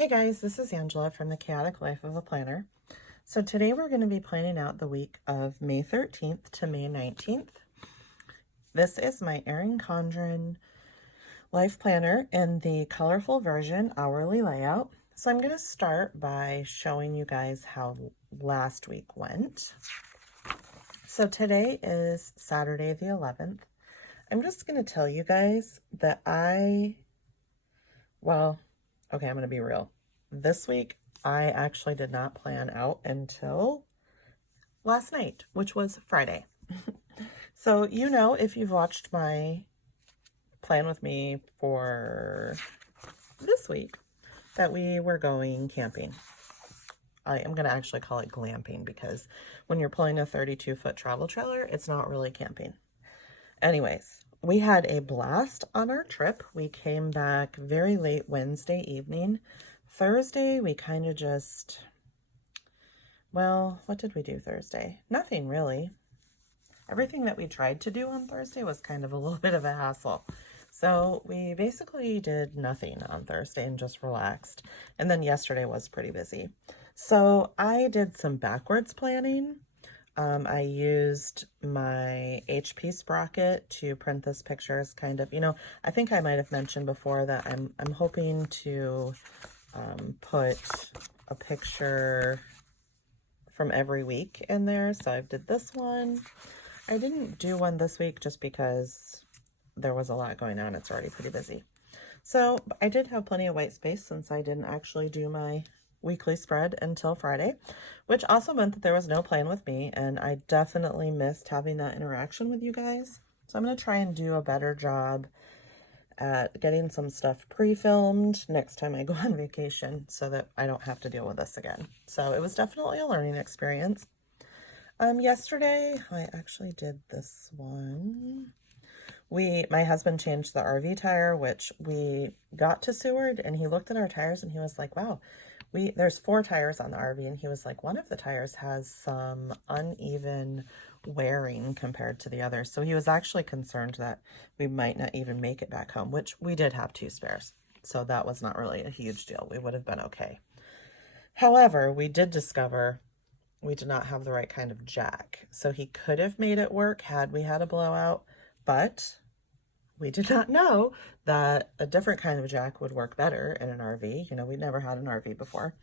Hey guys, this is Angela from the Chaotic Life of a Planner. So today we're going to be planning out the week of May 13th to May 19th. This is my Erin Condren Life Planner in the colorful version hourly layout. So I'm going to start by showing you guys how last week went. So today is Saturday the 11th. I'm just going to tell you guys that I'm going to be real. This week, I actually did not plan out until last night, which was Friday. So, if you've watched my plan with me for this week, that we were going camping. I am going to actually call it glamping because when you're pulling a 32-foot travel trailer, it's not really camping. Anyways, we had a blast on our trip. We came back very late Wednesday evening. Thursday, we kind of just, what did we do Thursday? Nothing really. Everything that we tried to do on Thursday was kind of a little bit of a hassle. So we basically did nothing on Thursday and just relaxed. And then yesterday was pretty busy. So I did some backwards planning. I used my HP sprocket to print this picture as kind of, I think I might have mentioned before that I'm hoping to put a picture from every week in there. So I did this one. I didn't do one this week just because there was a lot going on. It's already pretty busy. So I did have plenty of white space since I didn't actually do my weekly spread until Friday, which also meant that there was no plan with me, and I definitely missed having that interaction with you guys. So I'm going to try and do a better job at getting some stuff pre-filmed next time I go on vacation so that I don't have to deal with this again. So it was definitely a learning experience. Yesterday, I actually did this one. My husband changed the RV tire, which we got to Seward, and he looked at our tires and he was like, wow, there's 4 tires on the RV, and he was like, one of the tires has some uneven wearing compared to the others. So he was actually concerned that we might not even make it back home, which we did have 2 spares. So that was not really a huge deal. We would have been okay. However, we did discover we did not have the right kind of jack. So he could have made it work had we had a blowout, but we did not know that a different kind of jack would work better in an RV. We'd never had an RV before.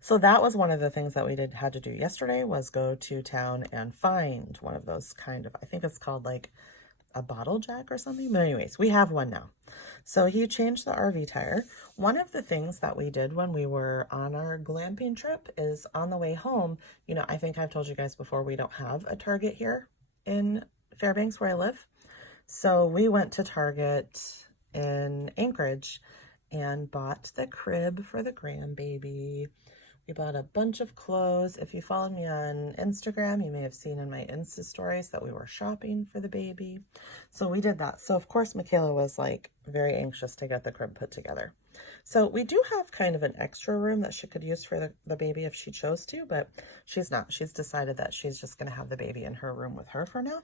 So that was one of the things that we had to do yesterday, was go to town and find one of those kind of, I think it's called like a bottle jack or something. But anyways, we have one now. So he changed the RV tire. One of the things that we did when we were on our glamping trip is on the way home, I think I've told you guys before, we don't have a Target here in Fairbanks where I live. So we went to Target in Anchorage and bought the crib for the grandbaby. We bought a bunch of clothes. If you followed me on Instagram, you may have seen in my Insta stories that we were shopping for the baby. So we did that. So of course, Michaela was like very anxious to get the crib put together. So we do have kind of an extra room that she could use for the baby if she chose to, but she's not. She's decided that she's just going to have the baby in her room with her for now.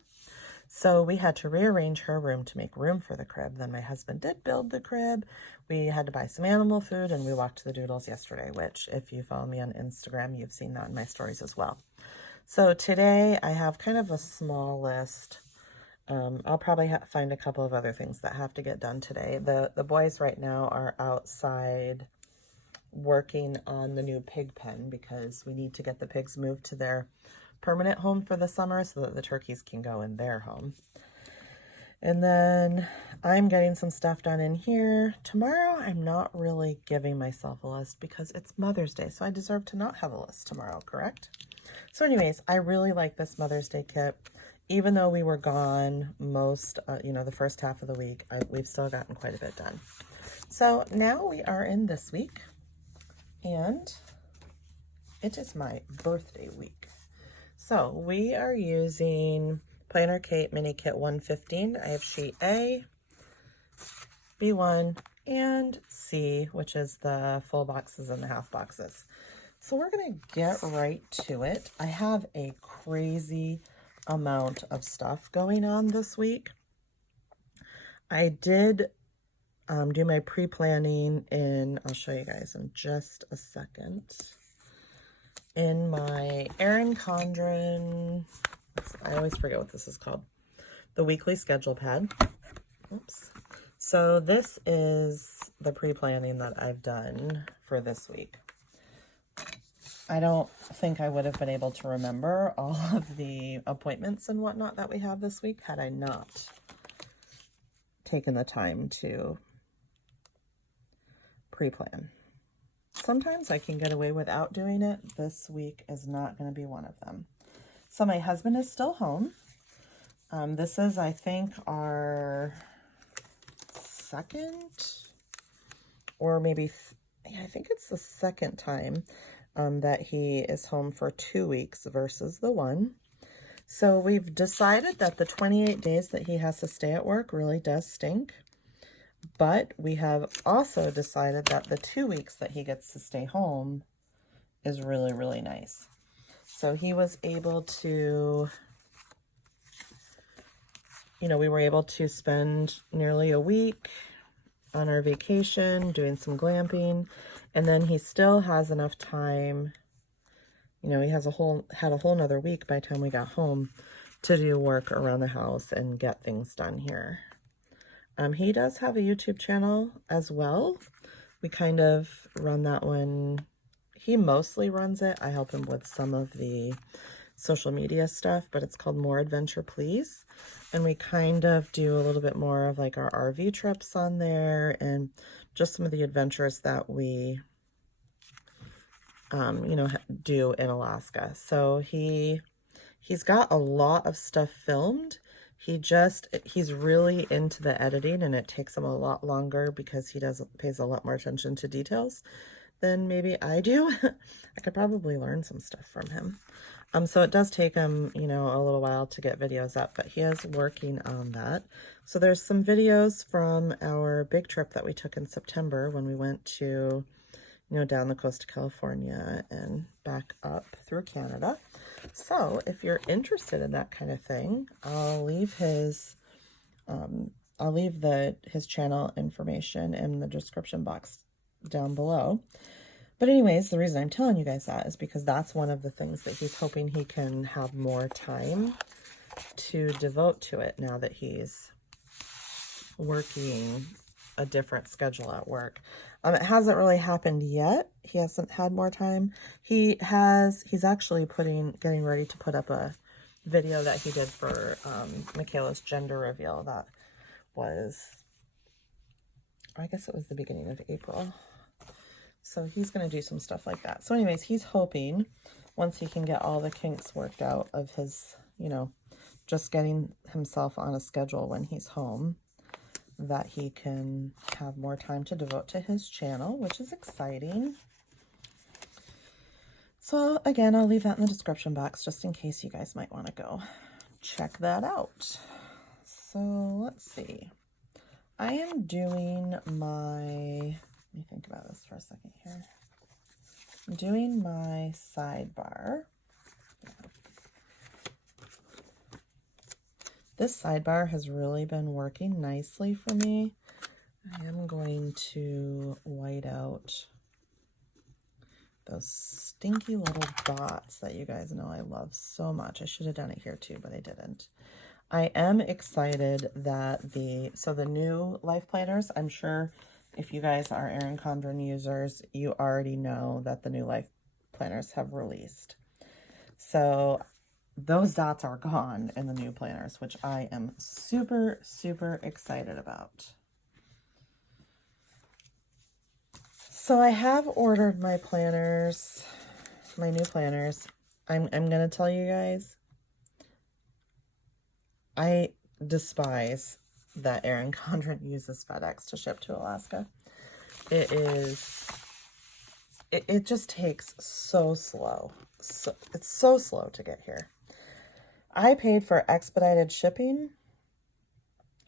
So we had to rearrange her room to make room for the crib. Then my husband did build the crib. We had to buy some animal food, and we walked the doodles yesterday, which if you follow me on Instagram, you've seen that in my stories as well. So today I have kind of a small list. I'll probably find a couple of other things that have to get done today. The boys right now are outside working on the new pig pen because we need to get the pigs moved to their permanent home for the summer so that the turkeys can go in their home. And then I'm getting some stuff done in here. Tomorrow, I'm not really giving myself a list because it's Mother's Day, so I deserve to not have a list tomorrow, correct? So anyways, I really like this Mother's Day kit. Even though we were gone most, the first half of the week, we've still gotten quite a bit done. So now we are in this week, and it is my birthday week. So we are using Planner Kate Mini Kit 115. I have sheet A, B1, and C, which is the full boxes and the half boxes. So we're going to get right to it. I have a crazy amount of stuff going on this week. I did do my pre-planning in, I'll show you guys in just a second, in my Erin Condren, I always forget what this is called, the weekly schedule pad. Oops. So this is the pre-planning that I've done for this week. I don't think I would have been able to remember all of the appointments and whatnot that we have this week had I not taken the time to pre-plan. Sometimes I can get away without doing it. This week is not going to be one of them. So my husband is still home. This is, I think, our second, or maybe, I think it's the second time that he is home for 2 weeks versus the one. So we've decided that the 28 days that he has to stay at work really does stink. But we have also decided that the 2 weeks that he gets to stay home is really, really nice. So he was able to, you know, we were able to spend nearly a week on our vacation doing some glamping. And then he still has enough time, you know, he has had a whole nother week by the time we got home to do work around the house and get things done here. He does have a YouTube channel as well. We kind of run that one. He mostly runs it. I help him with some of the social media stuff, but it's called More Adventure Please. And we kind of do a little bit more of like our RV trips on there and just some of the adventures that we, you know, do in Alaska. So he's got a lot of stuff filmed. He's really into the editing, and it takes him a lot longer because he pays a lot more attention to details than maybe I do. I could probably learn some stuff from him. So it does take him, you know, a little while to get videos up, but he is working on that. So there's some videos from our big trip that we took in September when we went to, you know, down the coast of California and back up through Canada. So if you're interested in that kind of thing, I'll leave his channel information in the description box down below. But anyways, the reason I'm telling you guys that is because that's one of the things that he's hoping he can have more time to devote to it now that he's working a different schedule at work. It hasn't really happened yet. He hasn't had more time. He's actually getting ready to put up a video that he did for Michaela's gender reveal. That was, I guess it was the beginning of April. So he's going to do some stuff like that. So anyways, he's hoping once he can get all the kinks worked out of his, you know, just getting himself on a schedule when he's home, that he can have more time to devote to his channel, which is exciting. So again, I'll leave that in the description box just in case you guys might want to go check that out. So let's see. I am doing my, let me think about this for a second here. I'm doing my sidebar. This sidebar has really been working nicely for me. I am going to white out those stinky little dots that you guys know I love so much. I should have done it here too, but I didn't. I am excited that the new life planners, I'm sure if you guys are Erin Condren users, you already know that the new life planners have released. So those dots are gone in the new planners, which I am super, super excited about. So I have ordered my planners, my new planners. I'm going to tell you guys, I despise that Erin Condren uses FedEx to ship to Alaska. It just takes so slow. So it's so slow to get here. I paid for expedited shipping,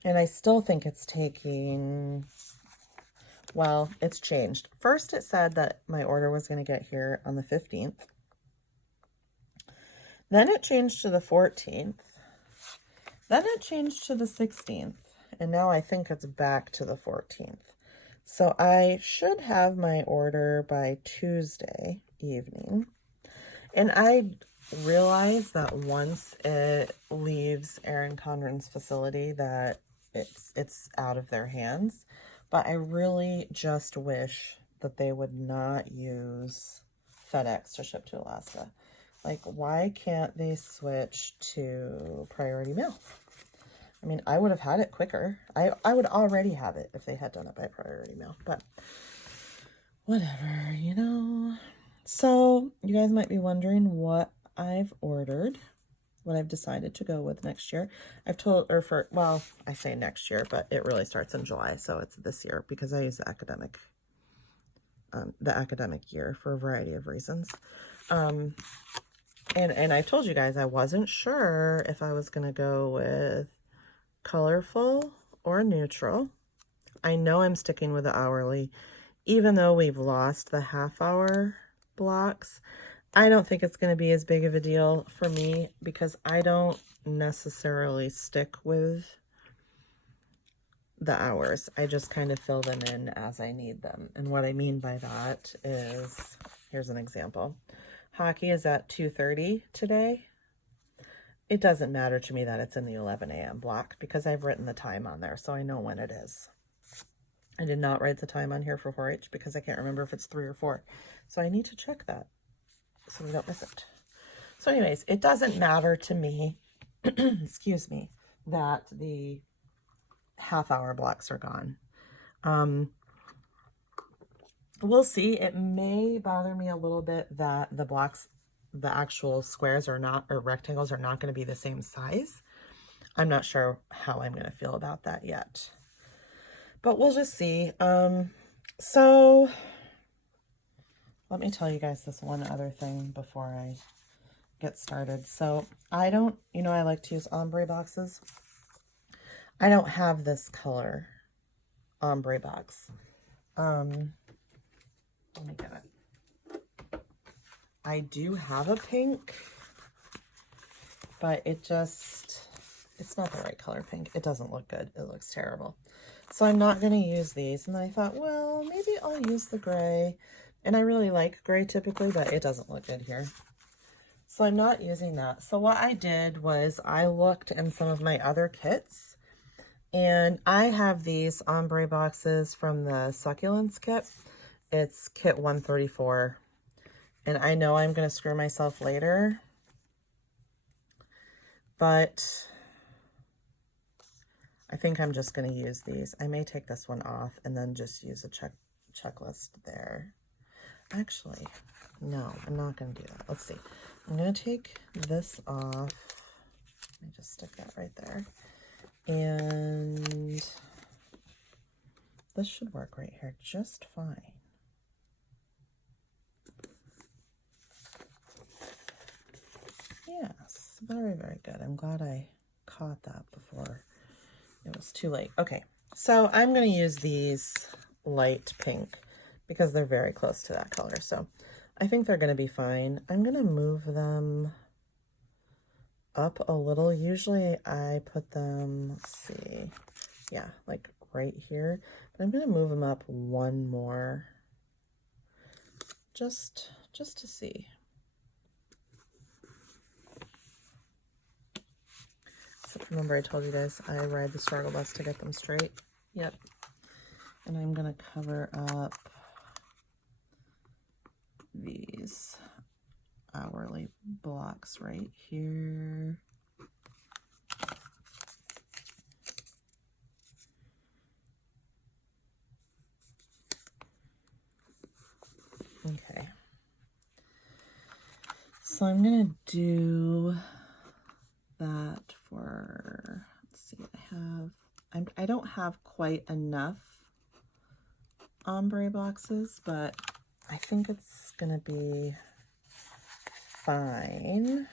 and I still think it's taking, well, it's changed. First, it said that my order was going to get here on the 15th. Then it changed to the 14th. Then it changed to the 16th. and now I think it's back to the 14th. So I should have my order by Tuesday evening. And I realize that once it leaves Erin Condren's facility that it's out of their hands. But I really just wish that they would not use FedEx to ship to Alaska. Like, why can't they switch to priority mail? I mean, I would have had it quicker. I would already have it if they had done it by priority mail, but whatever, you know. So you guys might be wondering what I've ordered, what I've decided to go with next year. I've told, well, I say next year, but it really starts in July, so it's this year because I use the academic year for a variety of reasons. And I've told you guys I wasn't sure if I was going to go with colorful or neutral. I know I'm sticking with the hourly, even though we've lost the half-hour blocks. I don't think it's going to be as big of a deal for me because I don't necessarily stick with the hours. I just kind of fill them in as I need them. And what I mean by that is, here's an example. Hockey is at 2:30 today. It doesn't matter to me that it's in the 11 a.m. block because I've written the time on there, so I know when it is. I did not write the time on here for 4-H because I can't remember if it's 3 or 4. So I need to check that so we don't miss it. So anyways, it doesn't matter to me, excuse me, that the half-hour blocks are gone. We'll see. It may bother me a little bit that the blocks, the actual squares or rectangles are not going to be the same size. I'm not sure how I'm going to feel about that yet, but we'll just see. So let me tell you guys this one other thing before I get started. So I don't, I like to use ombre boxes. I don't have this color ombre box. Let me get it. I do have a pink, but it's not the right color pink. It doesn't look good. It looks terrible. So I'm not going to use these. And I thought, well, maybe I'll use the gray. And I really like gray typically, but it doesn't look good here. So I'm not using that. So what I did was I looked in some of my other kits. And I have these ombre boxes from the succulents kit. It's kit 134. And I know I'm going to screw myself later. But I think I'm just going to use these. I may take this one off and then just use a checklist there. Actually, no, I'm not going to do that. Let's see. I'm going to take this off. Let me just stick that right there. And this should work right here just fine. Yes, very, very good. I'm glad I caught that before it was too late. Okay, so I'm going to use these light pink because they're very close to that color. So I think they're going to be fine. I'm going to move them up a little. Usually I put them, let's see, yeah, like right here. But I'm going to move them up one more just to see. Remember I told you guys I ride the struggle bus to get them straight. Yep. And I'm going to cover up these hourly blocks right here. Okay. So I'm going to do that for, let's see, I don't have quite enough ombre boxes, but I think it's gonna be fine.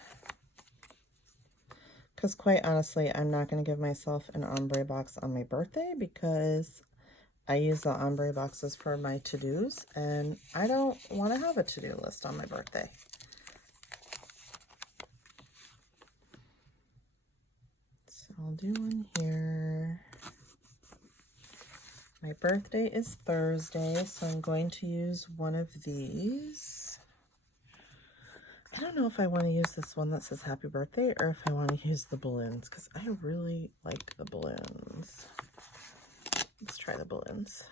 Because quite honestly, I'm not gonna give myself an ombre box on my birthday because I use the ombre boxes for my to-dos and I don't want to have a to-do list on my birthday. I'll do one here. My birthday is Thursday, so I'm going to use one of these. I don't know if I want to use this one that says happy birthday or if I want to use the balloons, because I really like the balloons. Let's try the balloons.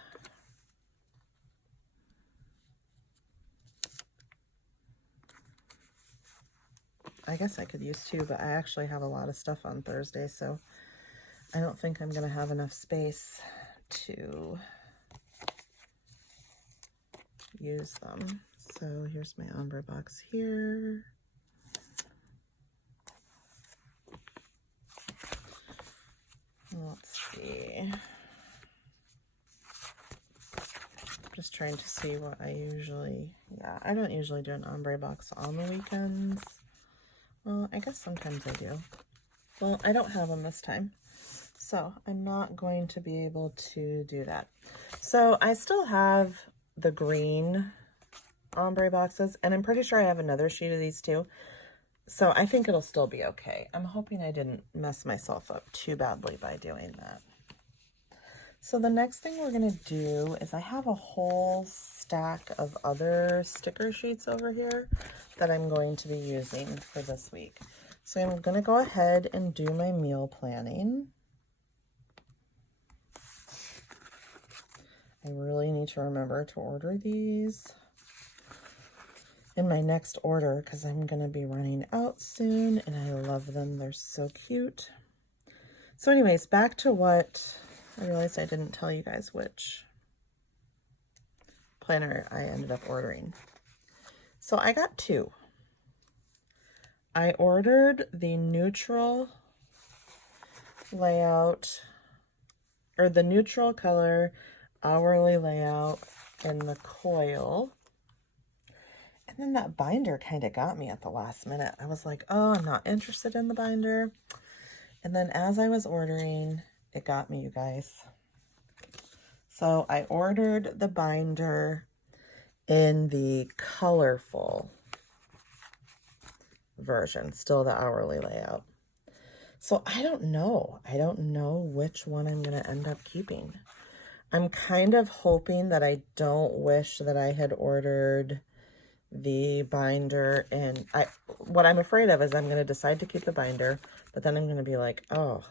I guess I could use two, but I actually have a lot of stuff on Thursday, so I don't think I'm going to have enough space to use them. So here's my ombre box here. Let's see. Just trying to see what I usually, I don't usually do an ombre box on the weekends. Well, I guess sometimes I do. Well, I don't have them this time, so I'm not going to be able to do that. So I still have the green ombre boxes, and I'm pretty sure I have another sheet of these too. So I think it'll still be okay. I'm hoping I didn't mess myself up too badly by doing that. So the next thing we're going to do is I have a whole stack of other sticker sheets over here that I'm going to be using for this week. So I'm going to go ahead and do my meal planning. I really need to remember to order these in my next order because I'm going to be running out soon and I love them. They're so cute. So anyways, back to what I realized I didn't tell you guys which planner I ended up ordering. So I got two. I ordered the neutral layout, or the neutral color hourly layout in the coil. And then that binder kind of got me at the last minute. I was like, oh, I'm not interested in the binder. And then as I was ordering, it got me, you guys. So I ordered the binder in the colorful version, still the hourly layout. So I don't know. I don't know which one I'm going to end up keeping. I'm kind of hoping that I don't wish that I had ordered the binder, and what I'm afraid of is I'm going to decide to keep the binder, but then I'm going to be like, oh,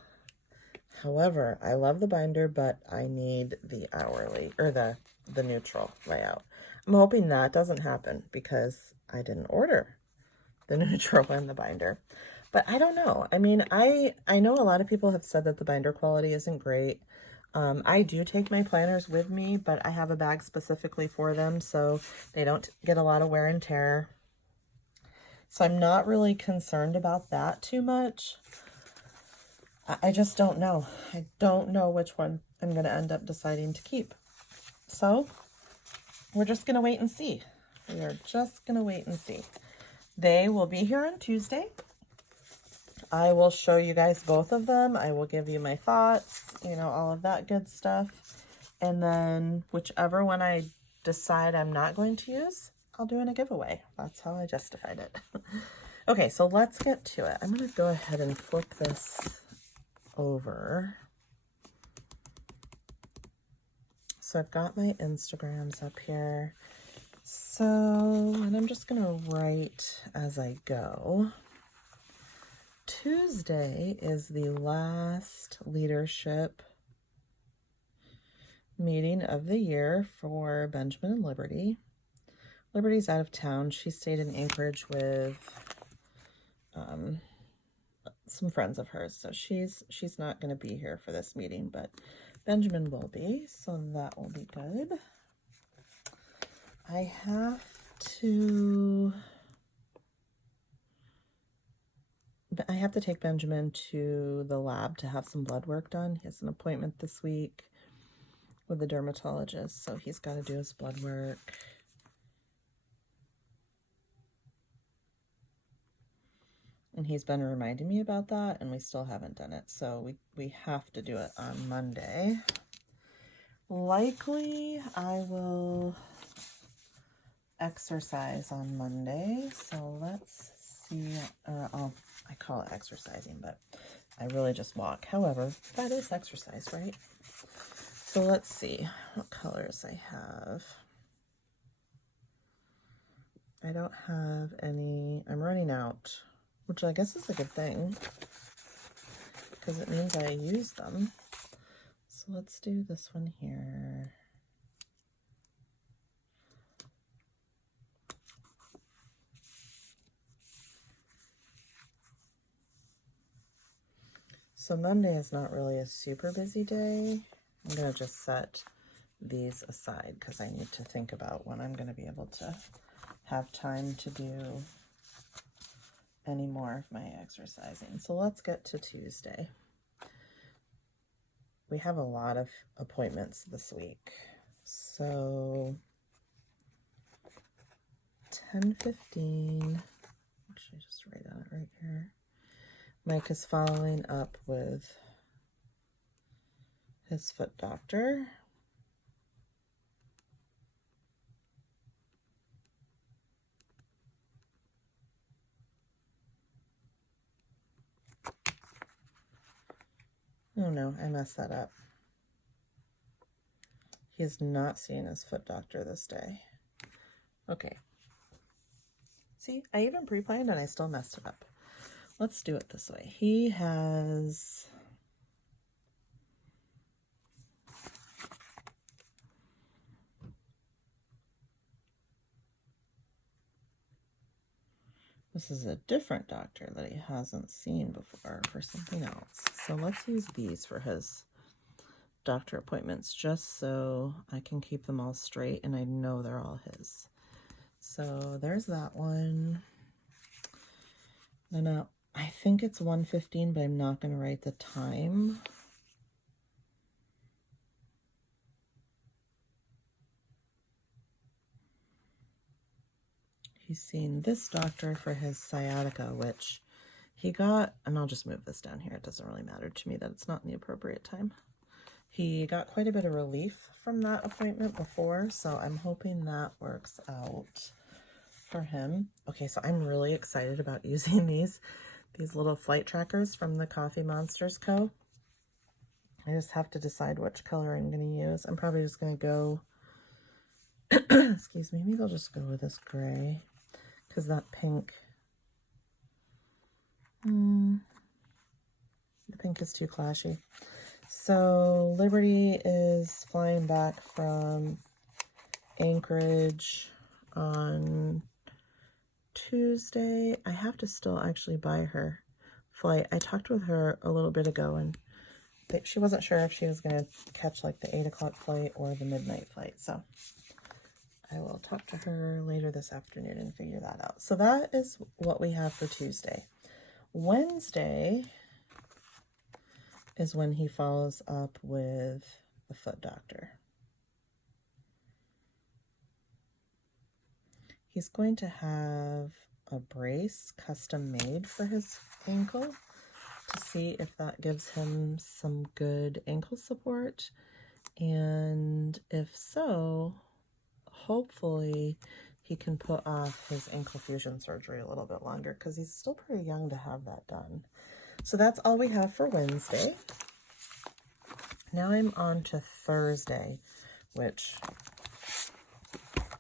however, I love the binder, but I need the hourly, or the neutral layout. I'm hoping that doesn't happen because I didn't order the neutral and the binder. But I don't know. I mean, I know a lot of people have said that the binder quality isn't great. I do take my planners with me, but I have a bag specifically for them, so they don't get a lot of wear and tear. So I'm not really concerned about that too much. I just don't know. I don't know which one I'm going to end up deciding to keep. So we're just going to wait and see. We are just going to wait and see. They will be here on Tuesday. I will show you guys both of them. I will give you my thoughts, you know, all of that good stuff. And then whichever one I decide I'm not going to use, I'll do in a giveaway. That's how I justified it. Okay, so let's get to it. I'm going to go ahead and flip this over. So I've got my Instagrams up here. So, and I'm just going to write as I go. Tuesday is the last leadership meeting of the year for Benjamin and Liberty. Liberty's out of town. She stayed in Anchorage with some friends of hers, so she's not going to be here for this meeting, but Benjamin will be, so that will be good. I have to take Benjamin to the lab to have some blood work done. He has an appointment this week with the dermatologist, so he's got to do his blood work. And he's been reminding me about that, and we still haven't done it, so we have to do it on Monday. Likely, I will exercise on Monday, so let's see. I call it exercising, but I really just walk. However, that is exercise, right? So let's see what colors I have. I don't have any. I'm running out, which I guess is a good thing because it means I use them. So let's do this one here. So Monday is not really a super busy day. I'm going to just set these aside because I need to think about when I'm going to be able to have time to do any more of my exercising. So let's get to Tuesday. We have a lot of appointments this week. So 10:15, actually just write on it right here. Mike is following up with his foot doctor. Oh no, I messed that up. He is not seeing his foot doctor this day. Okay. See, I even pre-planned and I still messed it up. Let's do it this way. He has... This is a different doctor that he hasn't seen before for something else. So let's use these for his doctor appointments just so I can keep them all straight and I know they're all his. So there's that one. And I think it's 1:15, but I'm not going to write the time. He's seen this doctor for his sciatica, which he got, and I'll just move this down here. It doesn't really matter to me that it's not in the appropriate time. He got quite a bit of relief from that appointment before, so I'm hoping that works out for him. Okay, so I'm really excited about using these little flight trackers from the Coffee Monsters Co. I just have to decide which color I'm going to use. I'm probably just going to go, excuse me, maybe I'll just go with this gray. Because that pink, the pink is too clashy. So Liberty is flying back from Anchorage on Tuesday. I have to still actually buy her flight. I talked with her a little bit ago and she wasn't sure if she was going to catch like the 8 o'clock flight or the midnight flight. So I will talk to her later this afternoon and figure that out. So that is what we have for Tuesday. Wednesday is when he follows up with the foot doctor. He's going to have a brace custom made for his ankle to see if that gives him some good ankle support. And if so, hopefully he can put off his ankle fusion surgery a little bit longer because he's still pretty young to have that done. So that's all we have for Wednesday. Now I'm on to Thursday, which,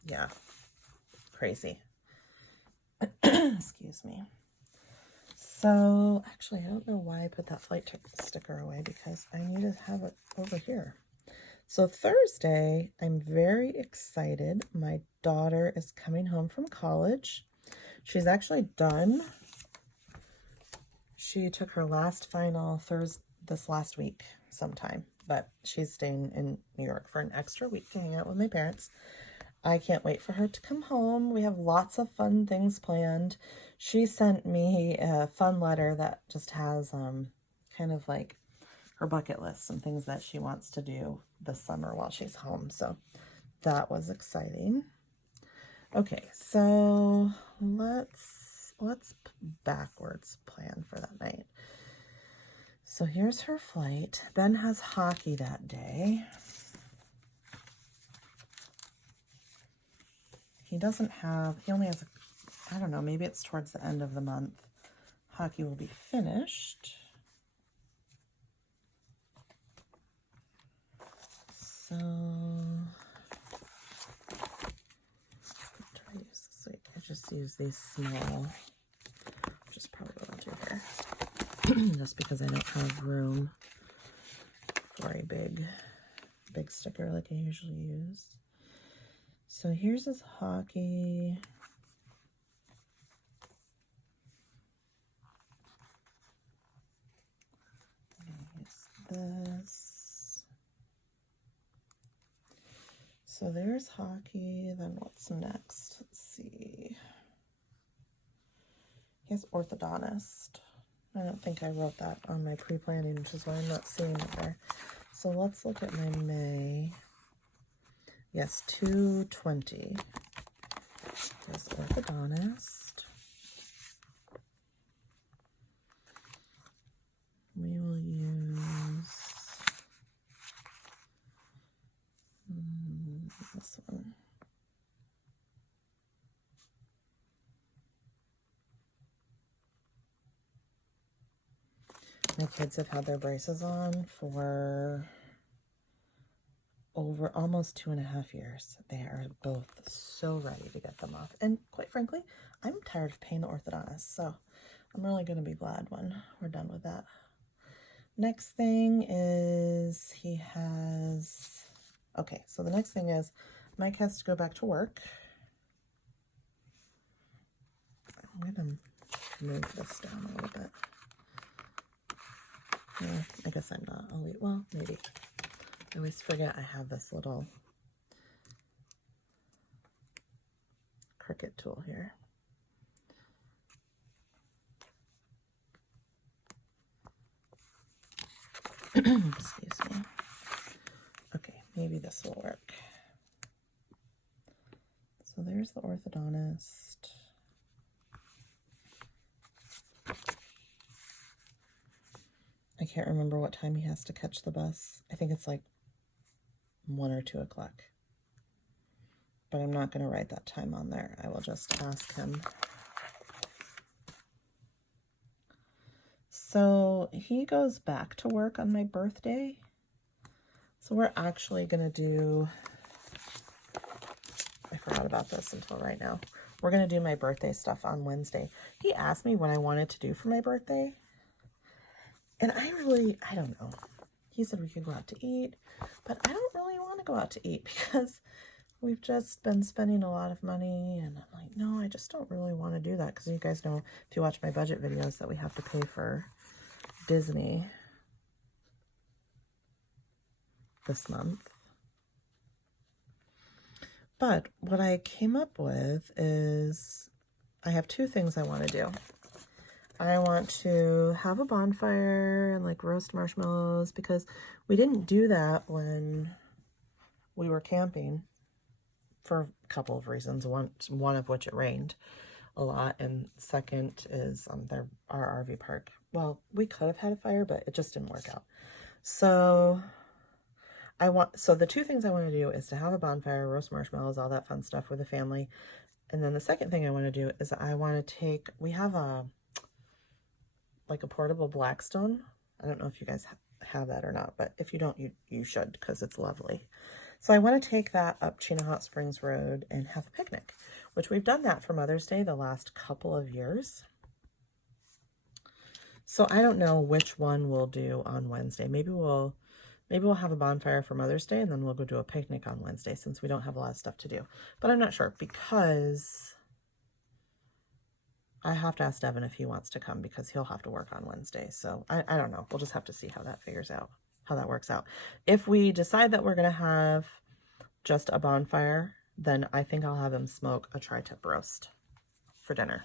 yeah, crazy. Excuse me. So actually, I don't know why I put that flight sticker away because I need to have it over here. So Thursday, I'm very excited. My daughter is coming home from college. She's actually done. She took her last final this last week sometime, but she's staying in New York for an extra week to hang out with my parents. I can't wait for her to come home. We have lots of fun things planned. She sent me a fun letter that just has kind of like her bucket list, some things that she wants to do this summer while she's home. So that was exciting. Okay, so let's backwards plan for that night. So here's her flight. Ben has hockey that day. He only has, I don't know, maybe it's towards the end of the month. Hockey will be finished. So, what do I use this week? I just use these small, which is probably what I'll do here. Just because I don't have room for a big sticker like I usually use. So here's his hockey. This. So there's hockey. Then what's next? Let's see. He has orthodontist. I don't think I wrote that on my pre-planning, which is why I'm not seeing it there. So let's look at my May. Yes, 220. There's orthodontist. We will use this one. My kids have had their braces on for over almost 2.5 years. They are both so ready to get them off. And quite frankly, I'm tired of paying the orthodontist, so I'm really going to be glad when we're done with that. Next thing is he has, okay, so the next thing is Mike has to go back to work. I'm going to move this down a little bit. Yeah, I guess I'm not. Well, maybe. I always forget I have this little Cricut tool here. Excuse me. Okay, maybe this will work. So there's the orthodontist. I can't remember what time he has to catch the bus. I think it's like 1 or 2 o'clock. But I'm not going to write that time on there. I will just ask him. So he goes back to work on my birthday. So we're actually going to do, I forgot about this until right now. We're going to do my birthday stuff on Wednesday. He asked me what I wanted to do for my birthday. And I don't know. He said we could go out to eat, but I don't really want to go out to eat because we've just been spending a lot of money, and I'm like, no, I just don't really want to do that because you guys know, if you watch my budget videos, that we have to pay for Disney this month. But what I came up with is I have 2 things I want to do. I want to have a bonfire and like roast marshmallows because we didn't do that when we were camping for a couple of reasons. One of which it rained a lot, and second is our RV park. Well, we could have had a fire, but it just didn't work out. So the 2 things I want to do is to have a bonfire, roast marshmallows, all that fun stuff with the family. And then the second thing I want to do is I want to we have a portable Blackstone. I don't know if you guys have that or not, but if you don't, you should, because it's lovely. So I want to take that up Chena Hot Springs Road and have a picnic, which we've done that for Mother's Day the last couple of years. So I don't know which one we'll do on Wednesday. Maybe we'll have a bonfire for Mother's Day, and then we'll go do a picnic on Wednesday since we don't have a lot of stuff to do. But I'm not sure because I have to ask Devin if he wants to come because he'll have to work on Wednesday. So I don't know. We'll just have to see how that works out. If we decide that we're going to have just a bonfire, then I think I'll have him smoke a tri-tip roast for dinner.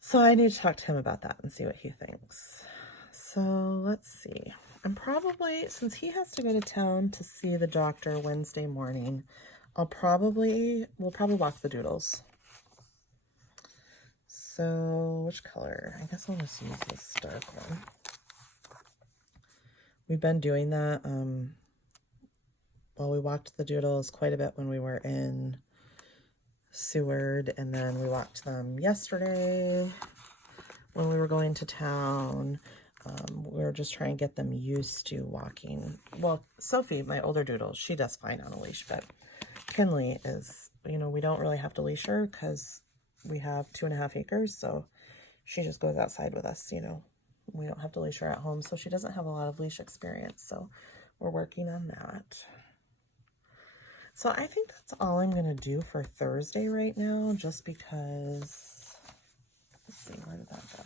So I need to talk to him about that and see what he thinks. So let's see. Since he has to go to town to see the doctor Wednesday morning, we'll probably walk the doodles. So which color? I guess I'll just use this dark one. We've been doing that. We walked the doodles quite a bit when we were in Seward, and then we walked them yesterday when we were going to town. We're just trying to get them used to walking. Well, Sophie, my older doodle, she does fine on a leash, but Kinley is, you know, we don't really have to leash her because we have 2.5 acres, so she just goes outside with us, you know. We don't have to leash her at home, so she doesn't have a lot of leash experience, so we're working on that. So I think that's all I'm going to do for Thursday right now, just because, let's see, where did that go?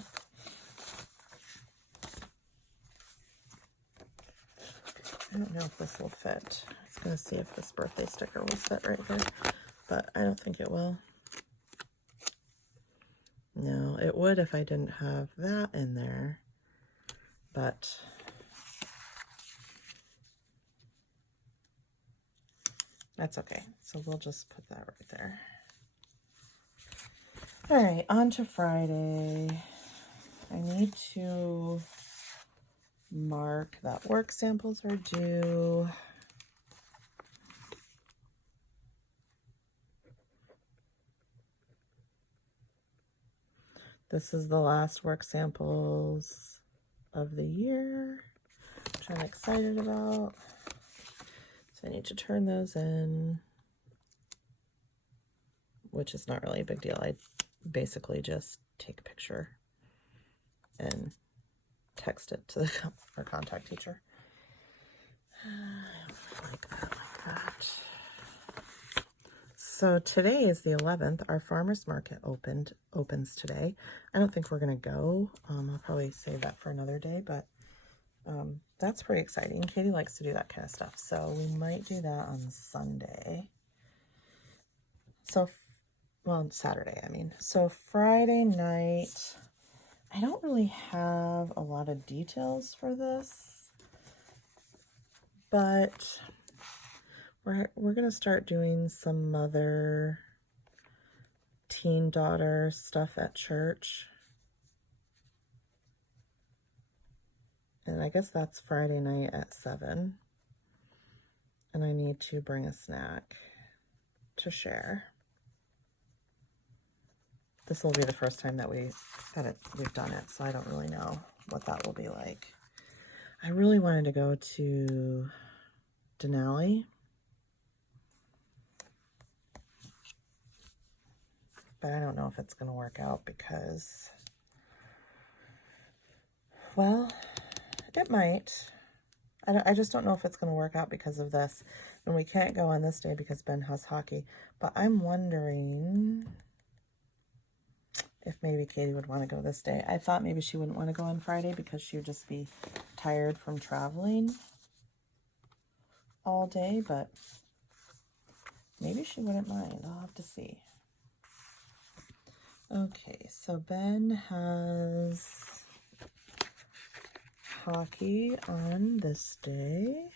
I don't know if this will fit. I was going to see if this birthday sticker will fit right here, but I don't think it will. No, it would if I didn't have that in there, but that's okay. So we'll just put that right there. All right, on to Friday. I need to mark that work samples are due. This is the last work samples of the year, which I'm excited about. So I need to turn those in, which is not really a big deal. I basically just take a picture and text it to our contact teacher. Like that. So today is the 11th. Our farmer's market opens today. I don't think we're going to go. I'll probably save that for another day, but that's pretty exciting. Katie likes to do that kind of stuff, so we might do that on Sunday. So, well, Saturday, I mean. So Friday night, I don't really have a lot of details for this, but we're going to start doing some mother, teen daughter stuff at church. And I guess that's Friday night at 7. And I need to bring a snack to share. This will be the first time that we've done it, so I don't really know what that will be like. I really wanted to go to Denali, but I don't know if it's going to work out because, well, it might. I just don't know if it's going to work out because of this. And we can't go on this day because Ben has hockey. But I'm wondering if maybe Katie would want to go this day. I thought maybe she wouldn't want to go on Friday because she would just be tired from traveling all day. But maybe she wouldn't mind. I'll have to see. Okay, so Ben has hockey on this day,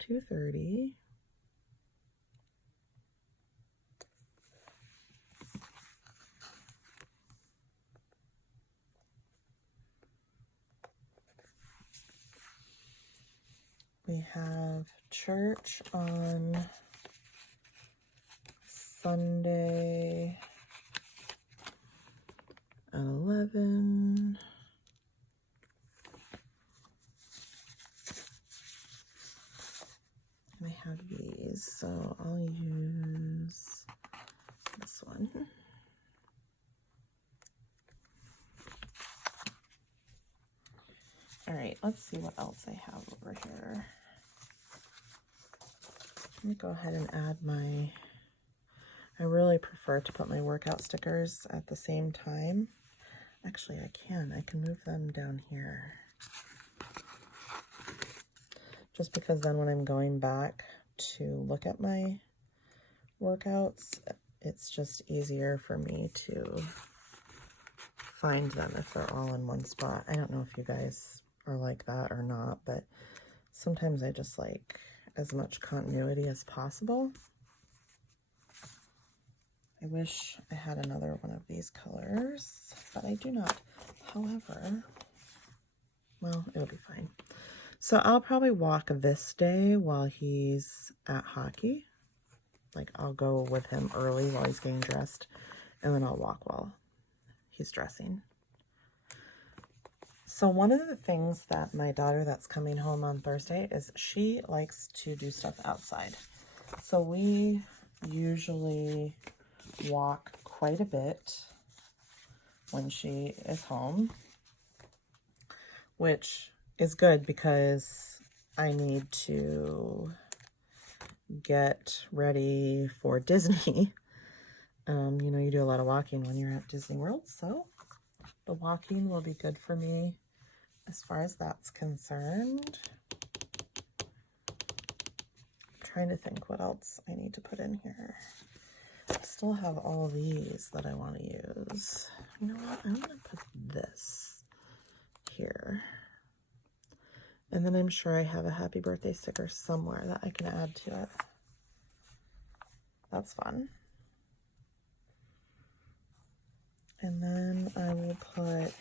2:30. We have church on Sunday at 11. And I have these, so I'll use this one. All right, let's see what else I have over here. Let me go ahead and add my, I really prefer to put my workout stickers at the same time. Actually, I can move them down here. Just because then when I'm going back to look at my workouts, it's just easier for me to find them if they're all in one spot. I don't know if you guys are like that or not, but sometimes I just like as much continuity as possible. I wish I had another one of these colors, but I do not. However, well, it'll be fine. So I'll probably walk this day while he's at hockey. Like I'll go with him early while he's getting dressed, and then I'll walk while he's dressing. So one of the things that my daughter that's coming home on Thursday is she likes to do stuff outside. So we usually walk quite a bit when she is home, which is good because I need to get ready for Disney. You know, you do a lot of walking when you're at Disney World, so the walking will be good for me as far as that's concerned. I'm trying to think what else I need to put in here. I still have all these that I want to use. You know what? I'm going to put this here. And then I'm sure I have a happy birthday sticker somewhere that I can add to it. That's fun. And then I will put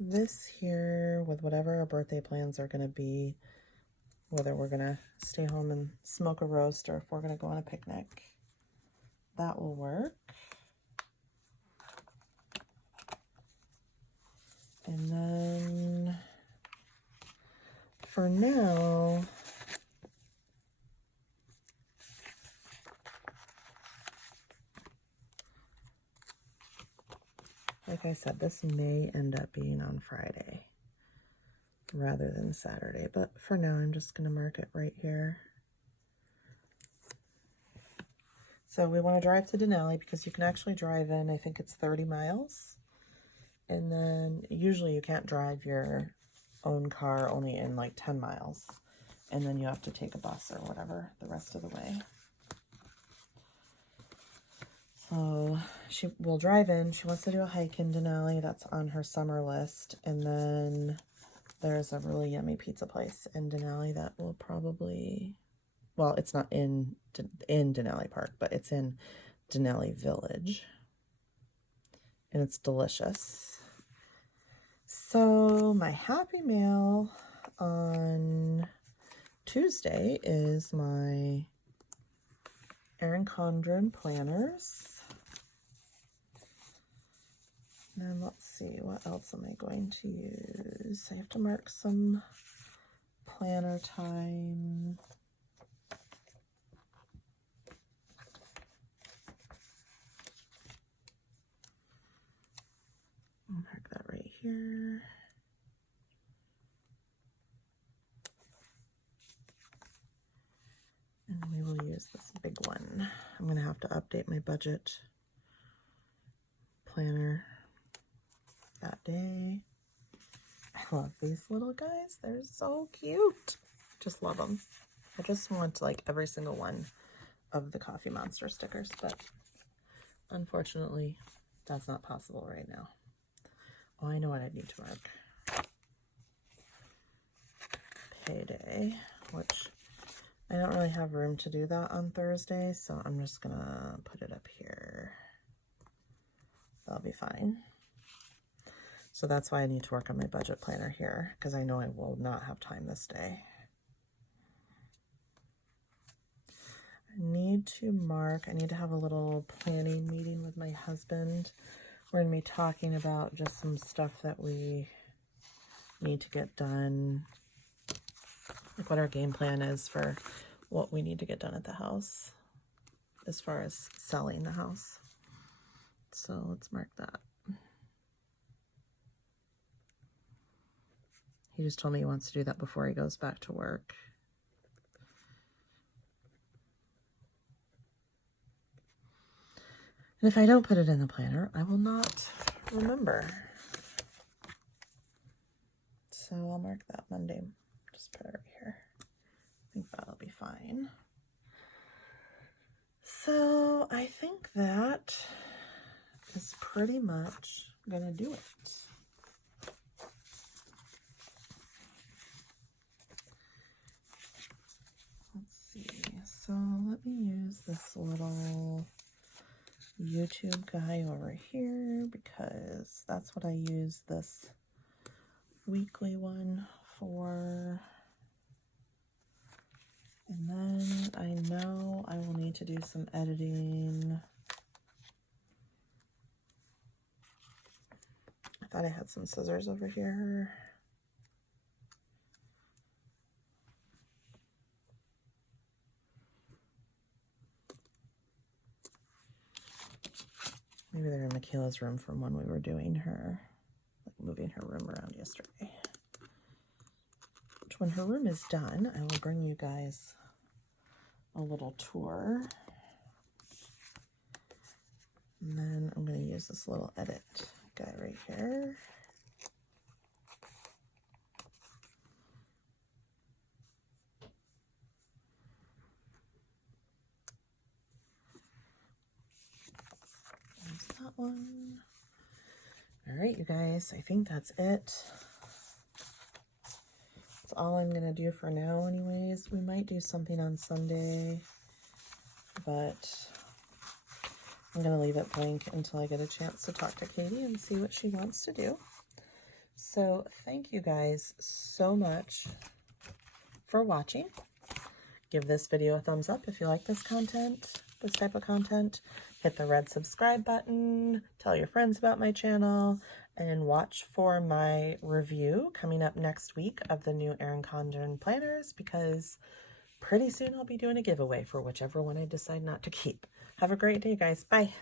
this here with whatever our birthday plans are going to be, whether we're going to stay home and smoke a roast or if we're going to go on a picnic. That will work. And then for now, like I said, this may end up being on Friday rather than Saturday, but for now I'm just going to mark it right here. So we want to drive to Denali because you can actually drive in, I think it's 30 miles. And then usually you can't drive your own car only in like 10 miles. And then you have to take a bus or whatever the rest of the way. So she will drive in. She wants to do a hike in Denali. That's on her summer list. And then there's a really yummy pizza place in Denali that will probably, well, it's not in Denali Park, but it's in Denali Village. And it's delicious. So my happy meal on Tuesday is my Erin Condren planners. And then let's see, what else am I going to use? I have to mark some planner time. I'll mark that right here. And we will use this big one. I'm going to have to update my budget planner that day. I love these little guys. They're so cute. Just love them. I just want like every single one of the Coffee Monster stickers, but unfortunately that's not possible right now. Oh, I know what I need to mark. Payday, which I don't really have room to do that on Thursday, so I'm just gonna put it up here. That'll be fine. So that's why I need to work on my budget planner here, because I know I will not have time this day. I need to have a little planning meeting with my husband. We're going to be talking about just some stuff that we need to get done, like what our game plan is for what we need to get done at the house as far as selling the house. So let's mark that. He just told me he wants to do that before he goes back to work. And if I don't put it in the planner, I will not remember. So I'll mark that Monday. Just put it right here. I think that'll be fine. So I think that is pretty much gonna do it. So let me use this little YouTube guy over here because that's what I use this weekly one for. And then I know I will need to do some editing. I thought I had some scissors over here. Maybe they're in Michaela's room from when we were doing her, like moving her room around yesterday. Which when her room is done, I will bring you guys a little tour. And then I'm going to use this little edit guy right here. There's that one. All right, you guys, I think that's it. That's all I'm going to do for now anyways. We might do something on Sunday, but I'm going to leave it blank until I get a chance to talk to Katie and see what she wants to do. So thank you guys so much for watching. Give this video a thumbs up if you like this content, this type of content. Hit the red subscribe button, tell your friends about my channel, and watch for my review coming up next week of the new Erin Condren planners, because pretty soon I'll be doing a giveaway for whichever one I decide not to keep. Have a great day, guys. Bye.